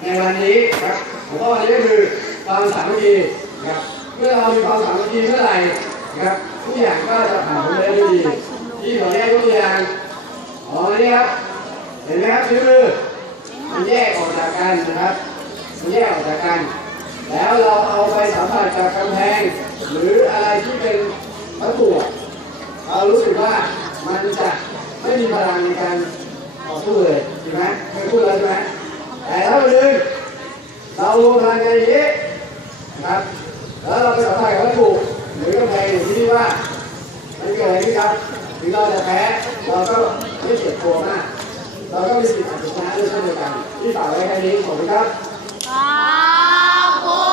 ในวันนี้ครับผมว่าวันนี้ก็คือความสามัคคีนะครับเมื่อเรามีความสามัคคีเมื่อไหร่นะครับทุกอย่างก็จะผ่านไปได้ด้วยดีที่ขออนุญาตยกตัวอย่างอ๋อนี่ครับเห็นไหมครับนิ้วมือมันแยกออกจากกันนะครับมันแยกออกจากกัน แล้วเราเอาไปสัมผัสกับกำแพง หรืออะไรที่เป็นวัตถุเรารู้สึกว่ามันจะไม่มีพลังในการต่อสู้เลยใช่ไหมเคยพูดแล้วใช่ไหมแต่ถ้าวันหนึง เรารวมพลังกันอย่างนี้นะครับ แล้วเราไปสัมผัสกับวัตถุหรือกำแพงอย่างที่นี่ว่ามันเกิดอะไรขึ้นครับถึงเราจะแพ้เราก็ไม่เจ็บตัวมาก เราก็มีสิทธิ์อาจจะชนะด้วยเช่นเดียวกันที่ฝากไว้แค่นี้ขอบคุณครับขอบคุ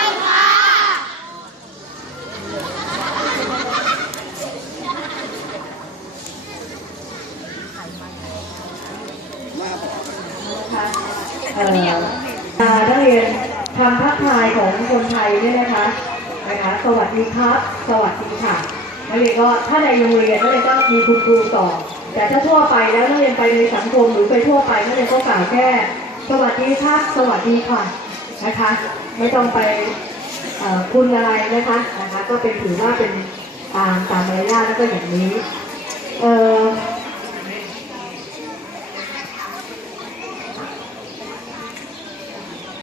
ณค่ะนะคะเอ่อ นักเรียนคำทักทายของคนไทยเนี่ยนะคะนะคะสวัสดีครับ สวัสดีค่ะนักเรียนก็ถ้าในโรงเรียนนักเรียนก็มีคุณครูสอนแต่ถ้าทั่วไปแล้วนักเรียนไปในสังคมหรือไปทั่วไปนักเรียนก็กล่าวแค่ สวัสดีครับ สวัสดีค่ะนะคะ ไม่ต้องไปอ่อคุณอะไรนะคะนะคะ ก็เป็นถือว่าเป็นตามตามมารยาทแล้วก็อย่างนี้เอ่อ